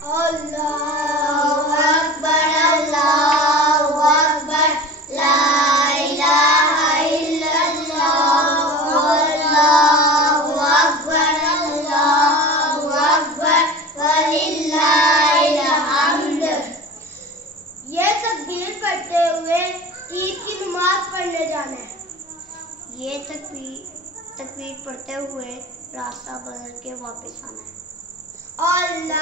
अल्लाहु अकबर अल्लाहु अकबर ला इलाहा इल्लल्लाह अल्लाहु अकबर वलिल्लाहिल हम्द। ये तकबीर पढ़ते हुए ईद की नमाज पढ़ने जाना है। ये तकबीर पढ़ते हुए रास्ता बदल के वापस आना है। अल्लाह